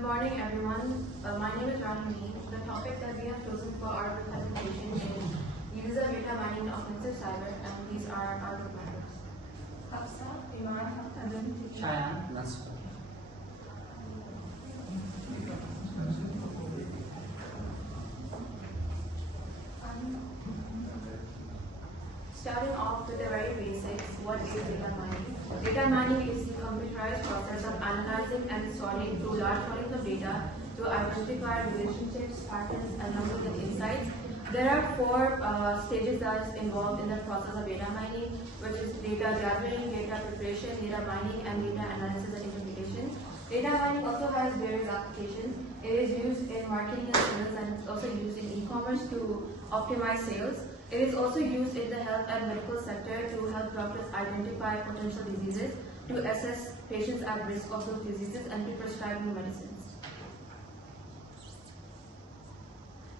Good morning, everyone. My name is Rani. The topic that we have chosen for our presentation is user data mining in offensive cyber, and these are our group members. Hafsa, Iman, Adam, Shayan, Nasr. Starting off with the very basics, what is data mining? Data mining is the computerized process of analyzing and sorting through large volumes of data to identify relationships, patterns, along with the insights. There are four stages that is involved in the process of data mining, which is data gathering, data preparation, data mining, and data analysis and interpretation. Data mining also has various applications. It is used in marketing and sales, and it's also used in e-commerce to optimize sales. It is also used in the health and medical sector to help doctors identify potential diseases, to assess patients at risk of those diseases, and to prescribe new medicines.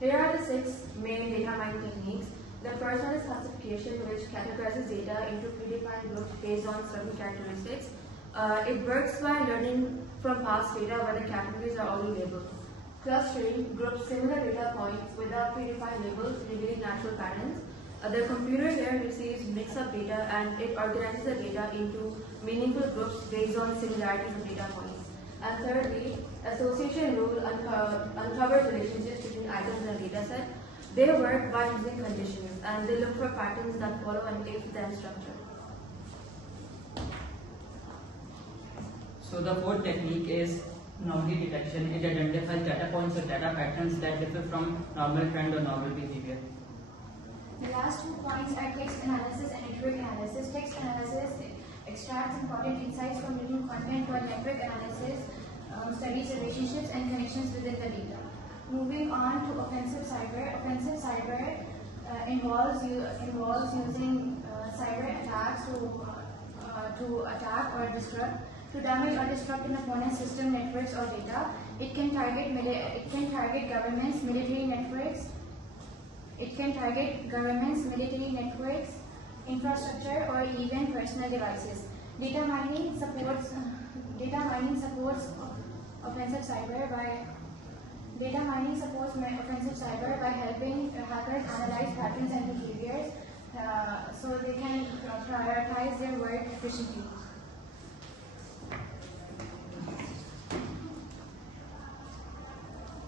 Here are the 6 main data mining techniques. The first one is classification, which categorizes data into predefined groups based on certain characteristics. It works by learning from past data where the categories are already labeled. Clustering groups similar data points without predefined labels, revealing natural patterns. The computer here receives mix-up data and it organizes the data into meaningful groups based on similarities of data points. And thirdly, association rule uncovers relationships between items in a data set. They work by using conditions and they look for patterns that follow an if-then structure. So the fourth technique is anomaly detection. It identifies data points or data patterns that differ from normal trend or normal behavior. The last 2 points are text analysis and network analysis. Text analysis extracts important insights from written content, while network analysis studies relationships and connections within the data. Moving on to offensive cyber. Offensive cyber involves using cyber attacks to attack or disrupt, to damage or disrupt an opponent's system, networks, or data. It can target governments, military networks. It can target governments, military networks, infrastructure, or even personal devices. Data mining supports offensive cyber by helping hackers analyze patterns and behaviors so they can prioritize their work efficiently.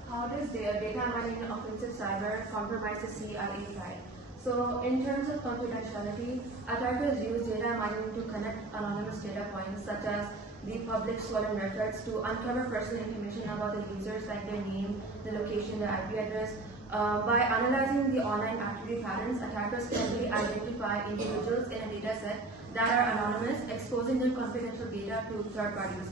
How does data mining in offensive cyber compromise the CIA side? So, in terms of confidentiality, attackers use data mining to connect anonymous data points such as the public stolen records to uncover personal information about the users like their name, the location, their IP address. By analyzing the online activity patterns, attackers can really identify individuals in a data set that are anonymous, exposing their confidential data to third parties.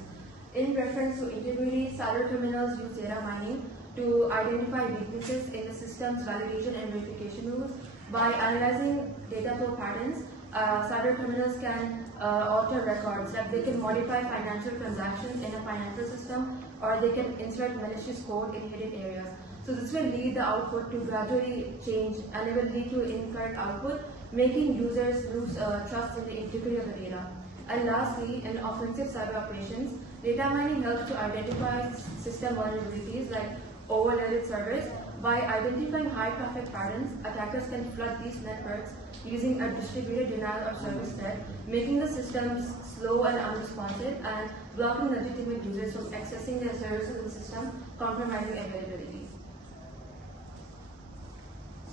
In reference to integrity, cyber criminals use data mining to identify weaknesses in the system's validation and verification rules. By analyzing data flow patterns, cyber criminals can alter records, like they can modify financial transactions in a financial system, or they can insert malicious code in hidden areas. So this will lead the output to gradually change, and it will lead to incorrect output, making users lose trust in the integrity of the data. And lastly, in offensive cyber operations, data mining helps to identify system vulnerabilities like overloaded servers. By identifying high traffic patterns, attackers can flood these networks using a distributed denial of service threat, making the systems slow and unresponsive and blocking legitimate users from accessing their services in the system, compromising availability.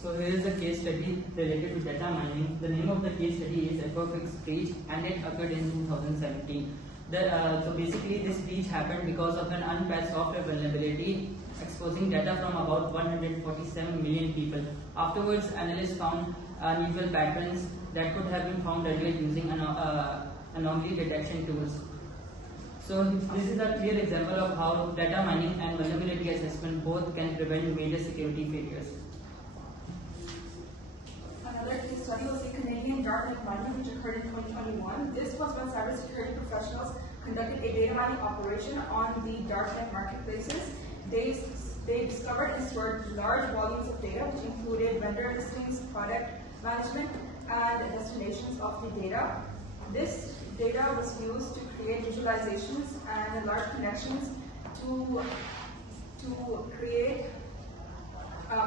So here is a case study related to data mining. The name of the case study is Equifax breach, and it occurred in 2017. So basically this breach happened because of an unpatched software vulnerability exposing data from about 147 million people. Afterwards, analysts found unusual patterns that could have been found earlier using anomaly detection tools. So this is a clear example of how data mining and vulnerability assessment both can prevent major security failures. Another case study was the Canadian darknet mining, which occurred in 2021. This was when cybersecurity professionals conducted a data mining operation on the darknet marketplaces. They discovered and stored large volumes of data, which included vendor listings, product management, and destinations of the data. This data was used to create visualizations and large connections to create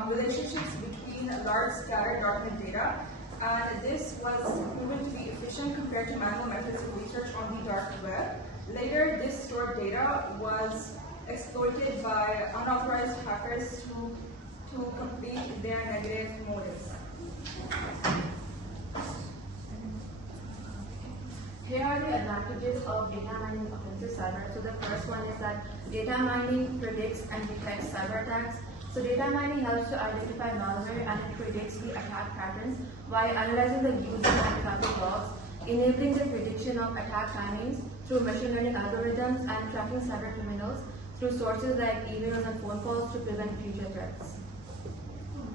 relationships between large scattered darknet data, and this was proven to be efficient compared to manual methods of research on the dark web. Later, this stored data was exploited by unauthorized hackers to complete their negative motives. Here are the advantages of data mining offensive cyber. So the first one is that data mining predicts and detects cyber attacks. So data mining helps to identify malware and it predicts the attack patterns by analyzing the user and traffic logs, enabling the prediction of attack timings through machine learning algorithms and tracking cyber criminals through sources like emails and phone calls to prevent future threats.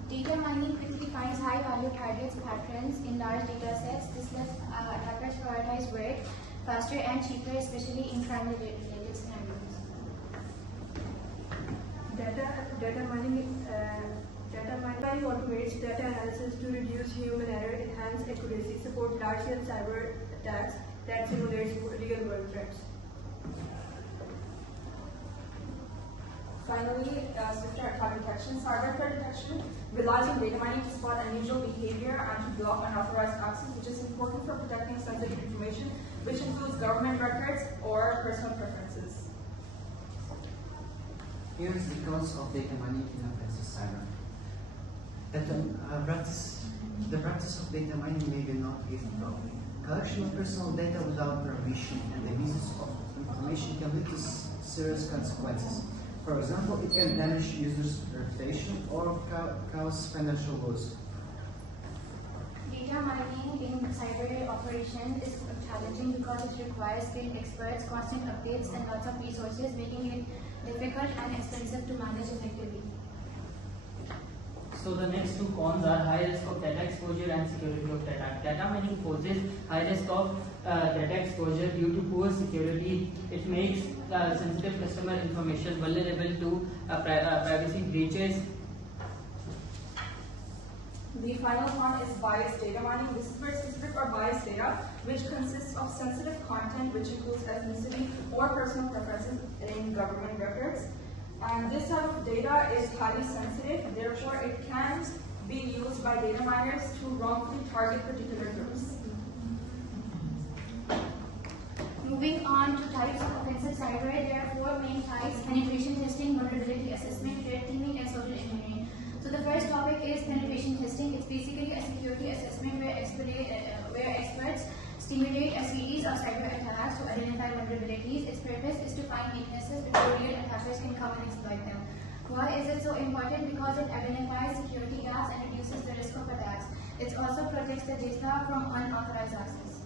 Data mining quickly finds high-value targets patterns in large data sets. This lets attackers prioritize work faster and cheaper, especially in crime-related scenarios. Data mining automates data analysis to reduce human error, enhance accuracy, support large-scale cyber attacks that simulates real-world threats. Finally, swifter attack detection. Cyber threat detection relies on data mining to spot unusual behavior and to block unauthorized access, which is important for protecting sensitive information, which includes government records or personal preferences. Here is the cause of data mining in offensive cyber. The practice of data mining may be not even wrong. Collection of personal data without permission and the misuse of information can lead to serious consequences. For example, it can damage users' reputation or cause financial loss. Data mining in cyber operation is challenging because it requires skilled experts, constant updates, and lots of resources, making it difficult and expensive to manage effectively. So the next two cons are high risk of data exposure and security of data. Data mining poses high risk of data exposure due to poor security. It makes sensitive customer information vulnerable to privacy breaches. The final con is biased data mining. This is where specific or biased data, which consists of sensitive content, which includes ethnicity or personal preferences in government records. And this type of data is highly sensitive, therefore it can be used by data miners to wrongfully target particular groups. Moving on to types of offensive cyber, there are four main types: penetration testing, vulnerability assessment, red teaming, and social engineering. So the first topic is penetration testing. It's basically a security assessment where experts stimulate a series of cyber attacks to identify vulnerabilities. Its purpose is to find weaknesses before real attackers can come and exploit them. Why is it so important? Because it identifies security gaps and reduces the risk of attacks. It also protects the data from unauthorized access.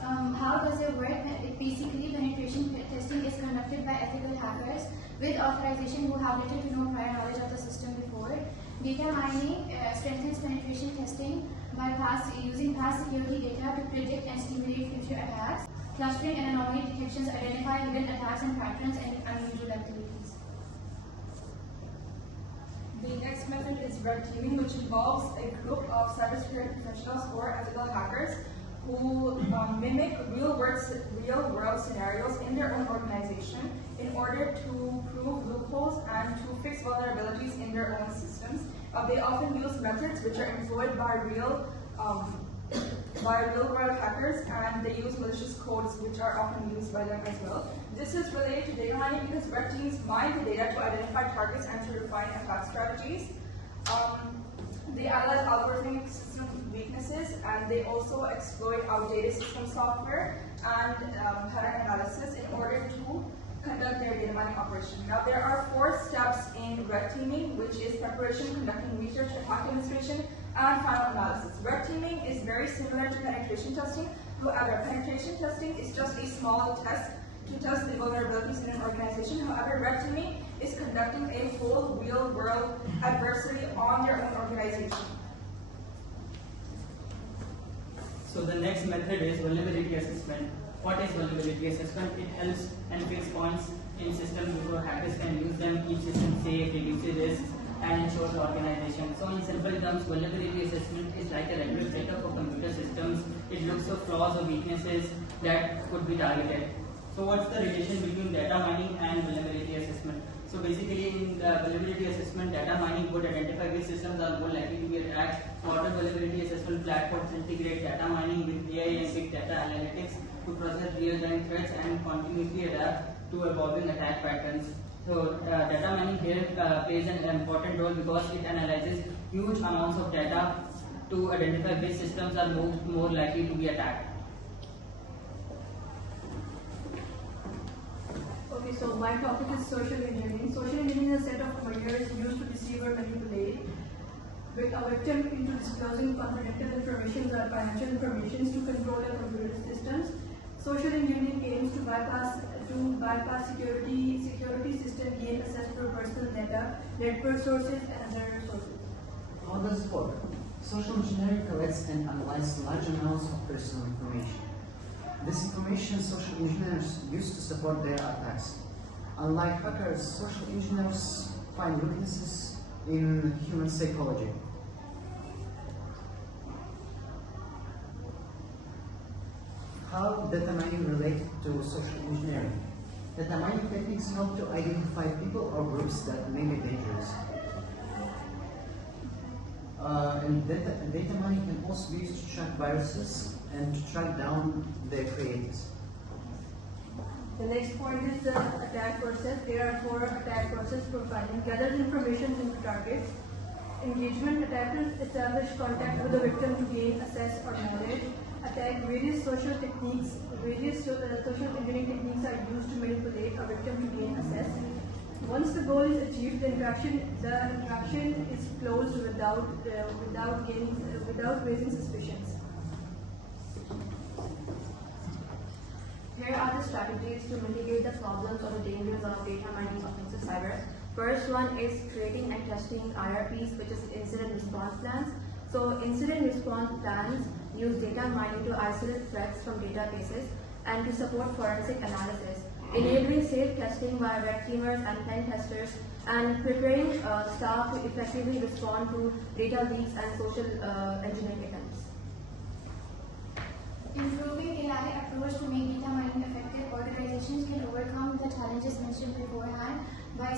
How does it work? Basically, penetration testing is conducted by ethical hackers with authorization who have little to no prior knowledge of the system before. Data mining strengthens penetration testing by using past security data to predict and stimulate future attacks. Clustering and anomaly detections identify hidden attacks and patterns and unusual activities. The next method is red teaming, which involves a group of cybersecurity professionals or ethical hackers who mimic real-world scenarios in their own organization in order to prove loopholes and to fix vulnerabilities in their own systems. They often use methods which are employed by real-world hackers, and they use malicious codes which are often used by them as well. This is related to data mining because red teams mine the data to identify targets and to refine attack strategies. They analyze algorithmic system weaknesses, and they also exploit outdated system software and pattern analysis in order to conduct their data mining operation. Now, there are 4 steps in red teaming, which is preparation, conducting research, attack demonstration, and final analysis. Red teaming is very similar to penetration testing. However, penetration testing is just a small test to test the vulnerabilities in an organization. However, red teaming is conducting a whole real-world adversary on their own organization. So the next method is vulnerability assessment. What is vulnerability assessment? It helps and fix points in systems before hackers can use them, keep systems safe, reduces risks, and ensures organization. So in simple terms, vulnerability assessment is like a regular checkup for computer systems. It looks for flaws or weaknesses that could be targeted. So what's the relation between data mining and vulnerability assessment? So basically in the vulnerability assessment, data mining would identify which systems are more likely to be attacked. Modern vulnerability assessment platforms integrate data mining with AI and big data analytics to process real-time threats and continuously adapt to evolving attack patterns. So data mining here plays an important role because it analyzes huge amounts of data to identify which systems are more likely to be attacked. Okay, so my topic is social engineering. Social engineering is a set of measures used to deceive or manipulate with a victim into disclosing confidential information or financial information to control their computer systems. Social engineering aims to bypass security system, gain access to personal data, network sources, and other sources. How does it work? Social engineering collects and analyzes large amounts of personal information. This information social engineers use to support their attacks. Unlike hackers, social engineers find weaknesses in human psychology. How data mining relates to social engineering? Data mining techniques help to identify people or groups that may be dangerous. And data mining can also be used to track viruses and to track down their creators. The next point is the attack process. There are 4 attack process profiling. Gather information into targets. Engagement. Attackers establish contact with the victim to gain access or knowledge. Attack. Various social techniques. Various social engineering techniques are used to manipulate a victim to gain access. Once the goal is achieved, the interaction is closed without raising suspicions. Here are the strategies to mitigate the problems or the dangers of data mining offensive cyber. First one is creating and testing IRPs, which is incident response plans. So incident response plans use data mining to isolate threats from databases and to support forensic analysis, enabling safe testing by red teamers and pen testers, and preparing staff to effectively respond to data leaks and social engineering attempts. Improving AI approach to make data mining effective. Organizations can overcome the challenges mentioned beforehand by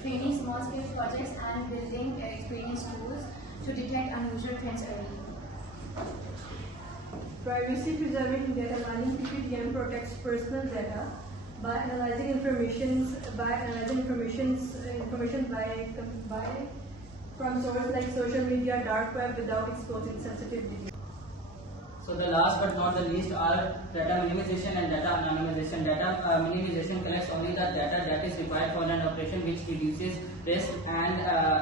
training small-scale projects and building experience tools to detect unusual trends early. Privacy preserving data mining. PPDM protects personal data by analyzing information from sources like social media, dark web without exposing sensitive data. So the last but not the least are data minimization and data anonymization. Data minimization collects only the data that is required for an operation, which reduces risk and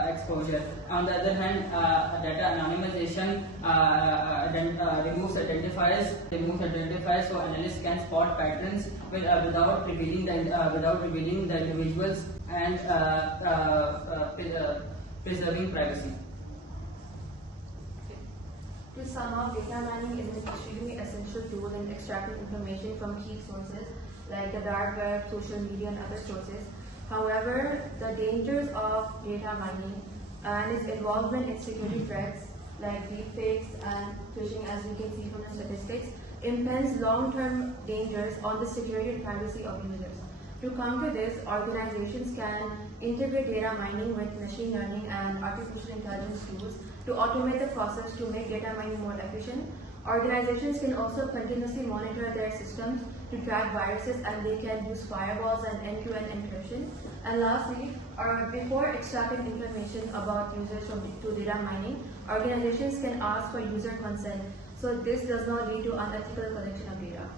exposure. On the other hand, data anonymization removes identifiers, so analysts can spot patterns without revealing the individuals and preserving privacy. To sum up, data mining is an extremely essential tool in extracting information from key sources like the dark web, social media, and other sources. However, the dangers of data mining and its involvement in security threats like deepfakes and phishing, as we can see from the statistics, impends long-term dangers on the security and privacy of users. To counter this, organizations can integrate data mining with machine learning and artificial intelligence tools to automate the process to make data mining more efficient. Organizations can also continuously monitor their systems to track viruses, and they can use firewalls and end-to-end encryption. And lastly, before extracting information about users to data mining, organizations can ask for user consent, so this does not lead to unethical collection of data.